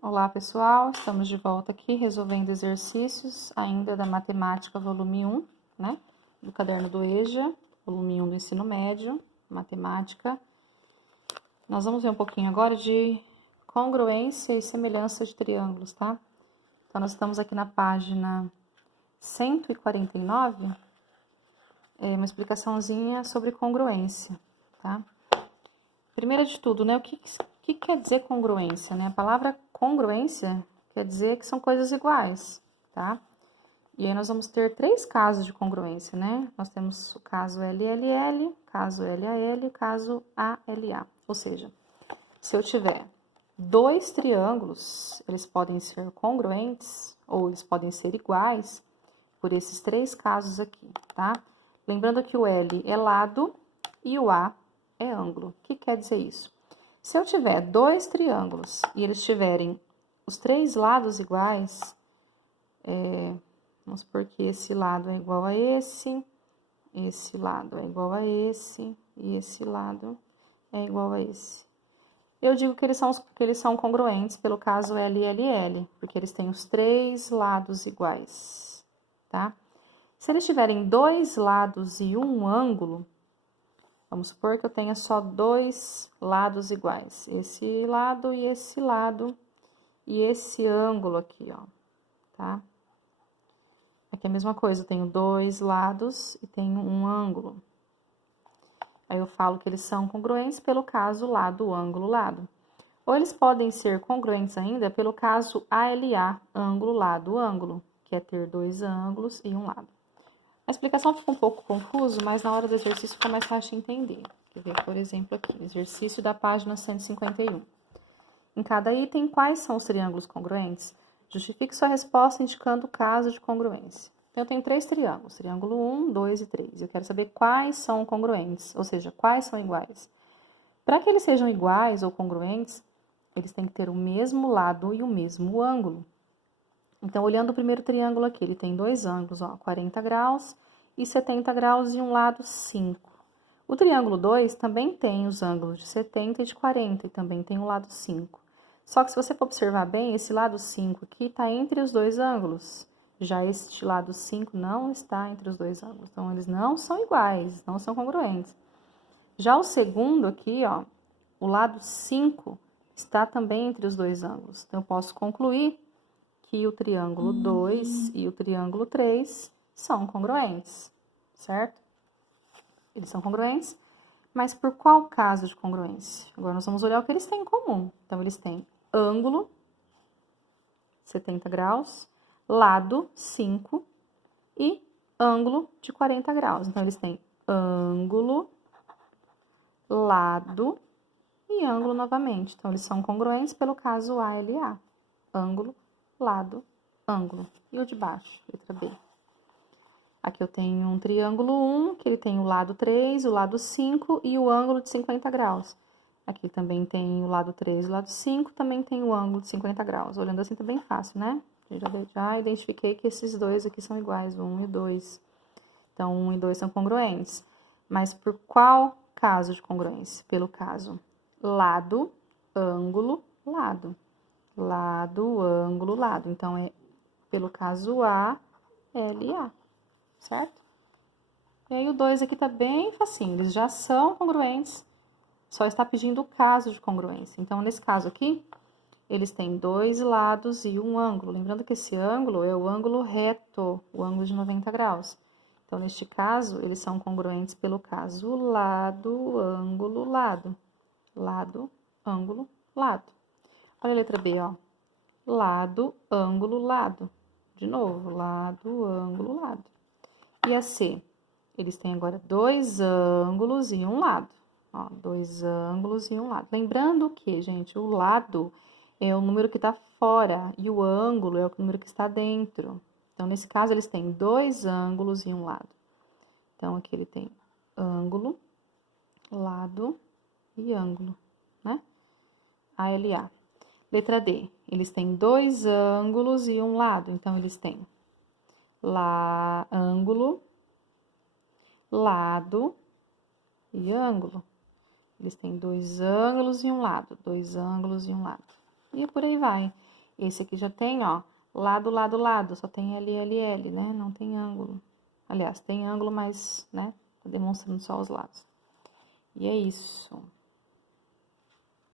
Olá, pessoal! Estamos de volta aqui resolvendo exercícios ainda da matemática volume 1, né? Do caderno do EJA, volume 1 do ensino médio, matemática. Nós vamos ver um pouquinho agora de congruência e semelhança de triângulos, tá? Então, nós estamos aqui na página 149, uma explicaçãozinha sobre congruência, tá? Primeiro de tudo, né? O que quer dizer congruência, né? A palavra congruência quer dizer que são coisas iguais, tá? E aí nós vamos ter três casos de congruência, né? Nós temos o caso LLL, o caso LAL e o caso ALA. Ou seja, se eu tiver dois triângulos, eles podem ser congruentes ou eles podem ser iguais por esses três casos aqui, tá? Lembrando que o L é lado e o A é ângulo. O que quer dizer isso? Se eu tiver dois triângulos e eles tiverem os três lados iguais, vamos supor que esse lado é igual a esse lado é igual a esse, e esse lado é igual a esse. Eu digo que eles são congruentes pelo caso LLL, porque eles têm os três lados iguais, tá? Se eles tiverem dois lados e um ângulo, vamos supor que eu tenha só dois lados iguais, esse lado e esse ângulo aqui, ó, tá? Aqui é a mesma coisa, eu tenho dois lados e tenho um ângulo. Aí eu falo que eles são congruentes pelo caso lado, ângulo, lado. Ou eles podem ser congruentes ainda pelo caso ALA, ângulo, lado, ângulo, que é ter dois ângulos e um lado. A explicação fica um pouco confusa, mas na hora do exercício fica mais fácil de entender. Quer ver, por exemplo, aqui, exercício da página 151. Em cada item, quais são os triângulos congruentes? Justifique sua resposta indicando o caso de congruência. Então, eu tenho três triângulos, triângulo 1, 2 e 3. Eu quero saber quais são congruentes, ou seja, quais são iguais. Para que eles sejam iguais ou congruentes, eles têm que ter o mesmo lado e o mesmo ângulo. Então, olhando o primeiro triângulo aqui, ele tem dois ângulos, ó, 40 graus e 70 graus e um lado 5. O triângulo 2 também tem os ângulos de 70 e de 40 e também tem o lado 5. Só que se você for observar bem, esse lado 5 aqui está entre os dois ângulos. Já este lado 5 não está entre os dois ângulos. Então, eles não são iguais, não são congruentes. Já o segundo aqui, ó, o lado 5 está também entre os dois ângulos. Então, eu posso concluir que o triângulo 2 e o triângulo 3 são congruentes, certo? Eles são congruentes, mas por qual caso de congruência? Agora, nós vamos olhar o que eles têm em comum. Então, eles têm ângulo, 70 graus, lado, 5, e ângulo de 40 graus. Então, eles têm ângulo, lado e ângulo novamente. Então, eles são congruentes pelo caso ALA. Ângulo, lado, ângulo. E o de baixo, letra B. Aqui eu tenho um triângulo 1, que ele tem o lado 3, o lado 5 e o ângulo de 50 graus. Aqui também tem o lado 3 e o lado 5, também tem o ângulo de 50 graus. Olhando assim tá bem fácil, né? Já identifiquei que esses dois aqui são iguais, o 1 e o 2. Então, 1 e 2 são congruentes. Mas por qual caso de congruência? Pelo caso lado, ângulo, lado. Lado, ângulo, lado. Então, é pelo caso A, L, A, certo? E aí, o 2 aqui tá bem facinho, eles já são congruentes, só está pedindo o caso de congruência. Então, nesse caso aqui, eles têm dois lados e um ângulo. Lembrando que esse ângulo é o ângulo reto, o ângulo de 90 graus. Então, neste caso, eles são congruentes pelo caso lado, ângulo, lado. Lado, ângulo, lado. Olha a letra B, ó. Lado, ângulo, lado. De novo, lado, ângulo, lado. E a C? Eles têm agora dois ângulos e um lado. Ó, dois ângulos e um lado. Lembrando que, gente, o lado é o número que está fora e o ângulo é o número que está dentro. Então, nesse caso, eles têm dois ângulos e um lado. Então, aqui ele tem ângulo, lado e ângulo, né? ALA. Letra D, eles têm dois ângulos e um lado. Então, eles têm ângulo, lado e ângulo. Eles têm dois ângulos e um lado, dois ângulos e um lado. E por aí vai. Esse aqui já tem, ó, lado, lado, lado, só tem L, né? Não tem ângulo. Aliás, tem ângulo, mas, né, tá demonstrando só os lados. E é isso.